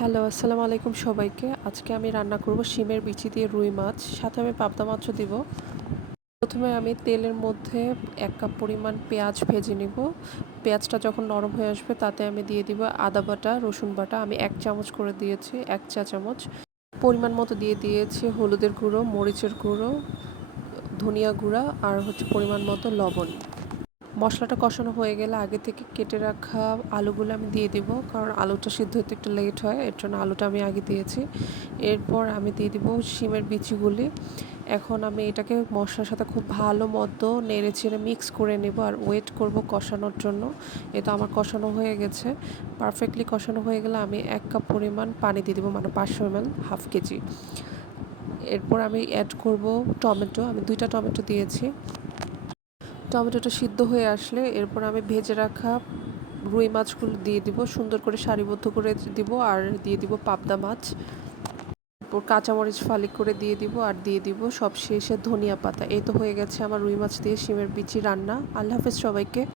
Hello, আসসালামু আলাইকুম সবাইকে। আজকে আমি রান্না করব শিমের বিচি দিয়ে রুই মাছ। সাথে আমি পাবদা মাছও দিব। প্রথমে আমি তেলের মধ্যে এক কাপ পরিমাণ পেঁয়াজ ভেজে নিব। পেঁয়াজটা যখন নরম হয়ে আসবে, তাতে আমি দিয়ে দিব আদা বাটা, রসুন বাটা। আমি এক চামচ করে দিয়েছি, এক চা চামচ। পরিমাণ মতো দিয়ে দিয়েছি হলুদের গুঁড়ো, মরিচের গুঁড়ো, ধনিয়া গুঁড়া আর হচ্ছে পরিমাণ মতো লবণ। মশলাটা কষানো হয়ে গেলে আগে থেকে কেটে রাখা আলুগুলো আমি দিয়ে দিব, কারণ আলুটা সিদ্ধ হতে একটু লেট হয়, এর জন্য আলুটা আমি আগে দিয়েছি। এরপর আমি দিয়ে দিব শিমের বিচিগুলি। এখন আমি এটাকে মশলার সাথে খুব ভালো মতো নেড়ে চেড়ে মিক্স করে নেব আর ওয়েট করব কষানোর জন্য। এটা আমার কষানো হয়ে গেছে। পারফেক্টলি কষানো হয়ে গেলে আমি এক কাপ পরিমাণ পানি দিয়ে দেবো মানে পাঁচশো এম হাফ কেজি। এরপর আমি অ্যাড করব টমেটো, আমি দুইটা টমেটো দিয়েছি। টমেটোটা সিদ্ধ হয়ে আসলে এরপর আমি ভেজে রাখা রুই মাছগুলো দিয়ে দিব, সুন্দর করে সারিবদ্ধ করে দিব আর দিয়ে দিব পাবদা মাছ। এরপর কাঁচামরিচ ফালি করে দিয়ে দিব আর দিয়ে দিব সব শেষে ধনিয়া পাতা। এই তো হয়ে গেছে আমার রুই মাছ দিয়ে শিমের বিচি রান্না। আল্লাহ হাফেজ সবাইকে।